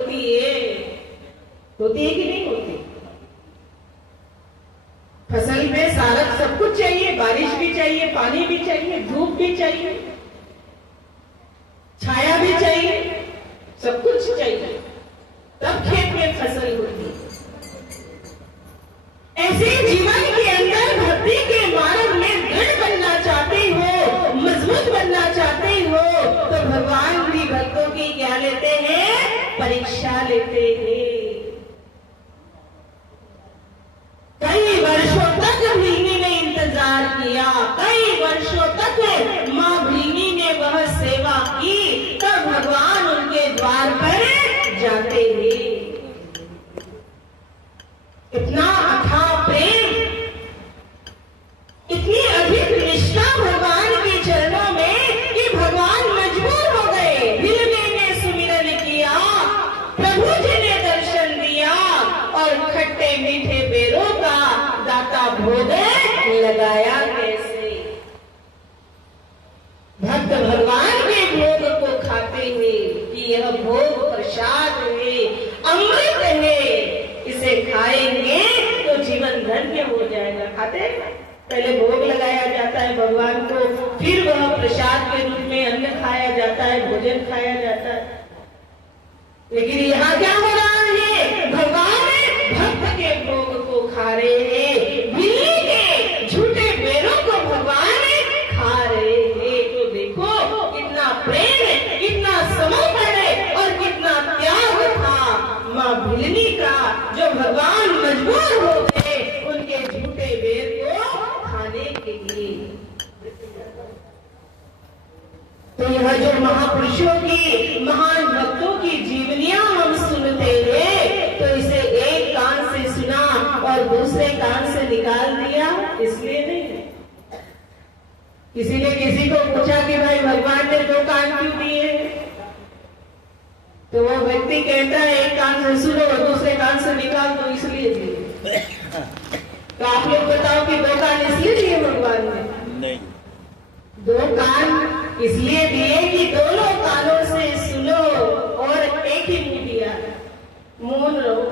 होती है कि नहीं होती? फसल में सारा सब कुछ चाहिए, बारिश भी चाहिए, पानी भी चाहिए, धूप भी चाहिए, छाया भी चाहिए, सब कुछ चाहिए, तब खेत में फसल होती है। ऐसे जीवन के अंदर भक्ति के मार्ग में दृढ़ बनना चाहते हो, मजबूत बनना चाहते हो, तो भगवान भी भक्तों की क्या लेते हैं? परीक्षा लेते हैं। कई वर्षों तक भृंगी ने इंतजार किया, कई वर्षों तक माँ भृंगी ने वह सेवा की, तब भगवान उनके द्वार पर जाते हैं। इतना अथाह प्रेम, इतनी अधिक निष्ठा भगवान के चरणों में कि भगवान मजबूर हो गए। हिलने ने सुमिरन किया, प्रभु जी ने दर्शन दिया और खट्टे मीठे बेरों का दाता भोग लगाया कैसे? भक्त भगवान के भोग को खाते हैं कि यह भोग प्रसाद है, अमृत है, इसे खाएंगे तो जीवन धन्य हो जाएगा। खाते हैं, पहले भोग लगाया जाता है भगवान को, फिर वह प्रसाद के रूप में अन्न खाया जाता है, भोजन खाया जाता है। लेकिन यहाँ क्या हो रहा है? भगवान भक्त के भोग को खा रहे हैं, बिल्ली के झूठे बेरों को भगवान खा रहे हैं। तो देखो कितना प्रेम है, कितना समर्पण है और कितना त्याग था माँ भिलनी का, जो भगवान मजबूर हो गए उनके झूठे बेर को खाने के लिए। तो यह जो महापुरुषों की, महान भक्तों की जीवनियां हम सुनते हैं, तो इसे एक कान से सुना और दूसरे कान से निकाल दिया, इसलिए नहीं। किसी ने किसी को पूछा कि भाई भगवान ने दो कान क्यों दिए? तो वो व्यक्ति कहता है एक कान से सुनो और दूसरे कान से निकाल दो, इसलिए दिए। तो आप लोग बताओ कि दो कान इसलिए दिए भगवान ने? नहीं, दो कान इसलिए दिए कि दोनों कानों से सुनो और एक ही मुंह दिया, मौन रहो।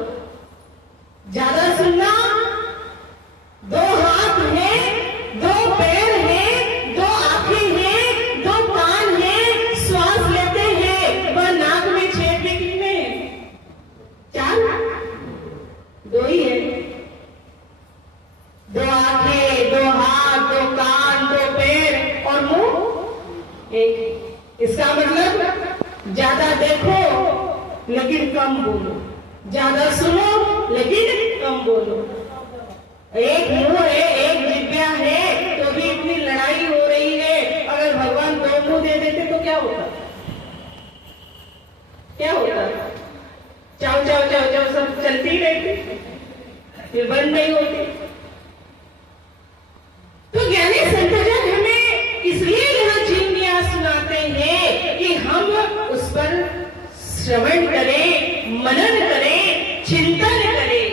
ज्यादा सुनना, दो हाथ है, दो पैर है, दो आंखें हैं, दो कान है, श्वास लेते हैं, वह नाक में छेद भी कितने हैं? चार, दो ही है। दो आंखें, दो हाथ, दो कान, दो पैर और मुंह एक। इसका मतलब ज्यादा देखो लेकिन कम बोलो, ज्यादा सुनो लेकिन कम बोलो। एक मुंह है, एक जिह्वा है, तो भी इतनी लड़ाई हो रही है। अगर भगवान दो मुंह दे देते तो क्या होता? क्या होता? चाव चाव चाव चाव सब चलती रहती, फिर बंद नहीं होती। तो ज्ञानी संतजन हमें इसलिए यह जीवनियां सुनाते हैं कि हम उस पर श्रवण करें, मनन करें, चिंतन करें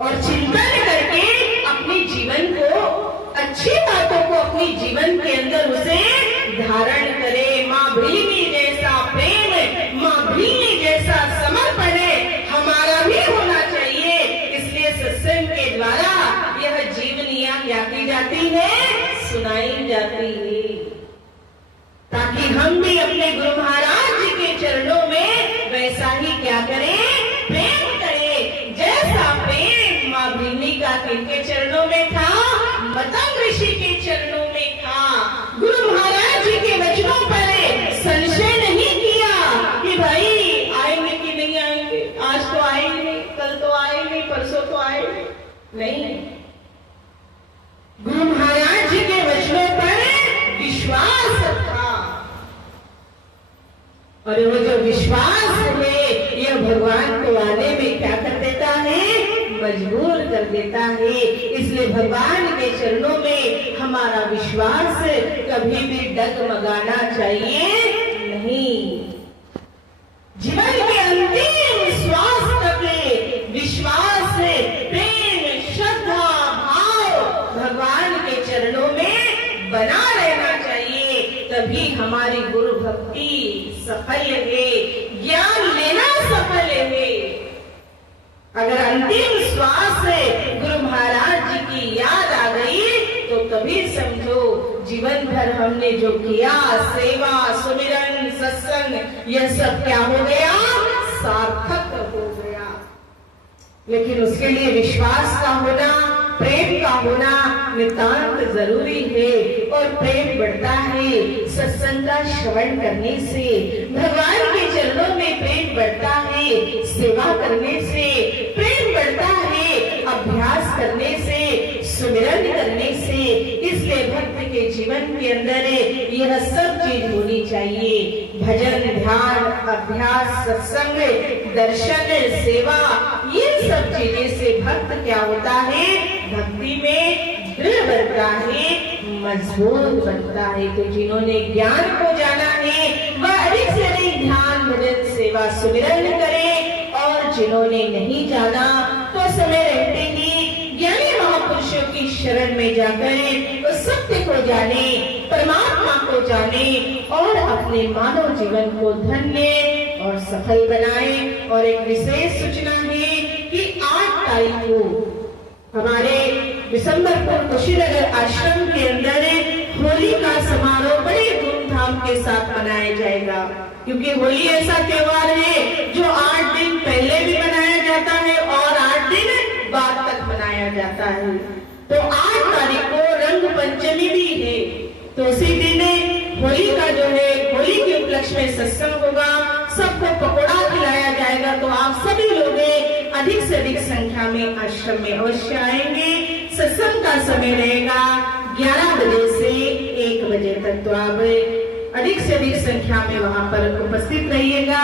और चिंतन करके अपने जीवन को, अच्छी बातों को अपने जीवन के अंदर उसे धारण करें। माँ भृंगी जैसा प्रेम, माँ भृंगी जैसा समर्पण हमारा भी होना चाहिए। इसलिए सत्संग के द्वारा यह जीवनियां क्या की जाती है? सुनाई जाती है, ताकि हम भी अपने गुरु महाराज जी के चरणों में वैसा ही क्या करें? प्रेम करें। जैसा प्रेम माँ भृंगी का किनके चरणों में था? मतंग ऋषि के चरणों में था। गुरु महाराज जी के वचनों पर संशय नहीं किया कि भाई आएंगे कि नहीं आएंगे, आज तो आएंगे, कल तो आएंगे, परसों तो आएंगे, नहीं। गुरु महाराज जी के वचनों पर विश्वास था और वो जो विश्वास है यह भगवान को आने में क्या कर देता है? मजबूर कर देता है। इसलिए भगवान के चरणों में हमारा विश्वास कभी भी डगमगाना चाहिए नहीं। जीवन के अंतिम श्वास तक विश्वास, प्रेम, श्रद्धा, भाव भगवान के चरणों में बना रहना चाहिए, तभी हमारी गुरु भक्ति सफल सफल है, ज्ञान लेना सफल है। अगर अंतिम श्वास से गुरु महाराज जी की याद आ गई तो तभी समझो जीवन भर हमने जो किया, सेवा, सुमिरन, सत्संग, यह सब क्या हो गया, सार्थक हो गया। लेकिन उसके लिए विश्वास का होना, प्रेम का होना नितांत जरूरी है। और प्रेम बढ़ता है सत्संग का श्रवण करने से, भगवान के चरणों में प्रेम बढ़ता है सेवा करने से, प्रेम बढ़ता है अभ्यास करने से, सुमिरन करने से। इसलिए भक्त के जीवन के अंदर यह सब चीज होनी चाहिए। भजन, ध्यान, अभ्यास, सत्संग, दर्शन, सेवा, ये सब चीजें से भक्त क्या होता है, भक्ति में दृढ़ बनता है, मजबूत बनता है। तो जिन्होंने ज्ञान को जाना है वह अधिक से अधिक ध्यान, भजन, सेवा, सुमिरन करें। और जिन्होंने नहीं जाना तो समय रहते ही ज्ञानी महापुरुषों की शरण में जाकर उस सत्य को जाने, परमात्मा को जाने और अपने मानव जीवन को धन्य और सफल बनाए। और एक विशेष सूचना है कि 8 तारीख को हमारे दिसंबरपुर कुशीनगर आश्रम के अंदर होली का समारोह बड़े धूमधाम के साथ मनाया जाएगा। क्योंकि होली ऐसा त्योहार है जो 8 दिन पहले भी मनाया जाता है और 8 दिन बाद तक मनाया जाता है। तो 8 तारीख को रंग पंचमी भी है। तो उसी दिन होली का जो है, होली के उपलक्ष्य में सत्संग होगा, सबको पकौड़ा खिलाया जाएगा। तो आप सभी लोग अधिक से अधिक संख्या में आश्रम में अवश्य आएंगे। सत्संग का समय रहेगा 11 बजे से 1 बजे तक। तो आप अधिक से अधिक संख्या में वहां पर उपस्थित रहिएगा।